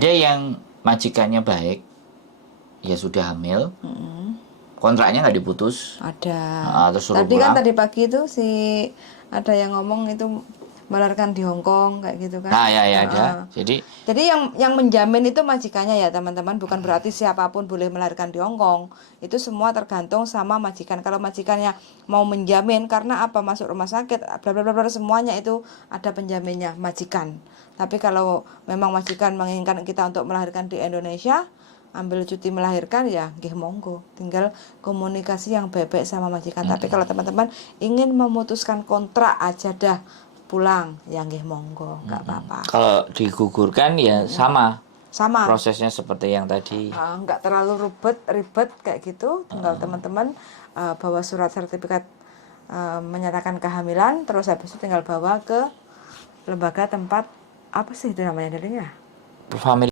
Ada yang majikannya baik, ya sudah hamil, kontraknya nggak diputus, Ada. terus suruh Tadi kan pulang. tadi pagi itu ada yang ngomong itu melahirkan di Hong Kong kayak gitu kan. Nah ya Heeh. ada. Jadi Jadi yang menjamin itu majikannya ya teman-teman, bukan berarti siapapun boleh melahirkan di Hong Kong. Itu semua tergantung sama majikan. Kalau majikannya mau menjamin karena apa masuk rumah sakit, bla bla bla bla, semuanya itu ada penjaminnya majikan. Tapi kalau memang majikan menginginkan kita untuk melahirkan di Indonesia, ambil cuti melahirkan ya nggih monggo. Tinggal komunikasi yang baik-baik sama majikan. Tapi kalau teman-teman ingin memutuskan kontrak aja dah pulang ya nggih monggo, nggak apa-apa. kalau digugurkan ya sama Sama. prosesnya seperti yang tadi. Nggak terlalu ribet kayak gitu, tinggal teman-teman bawa surat sertifikat menyatakan kehamilan, terus habis itu tinggal bawa ke lembaga tempat apa sih itu namanya tadinya? Family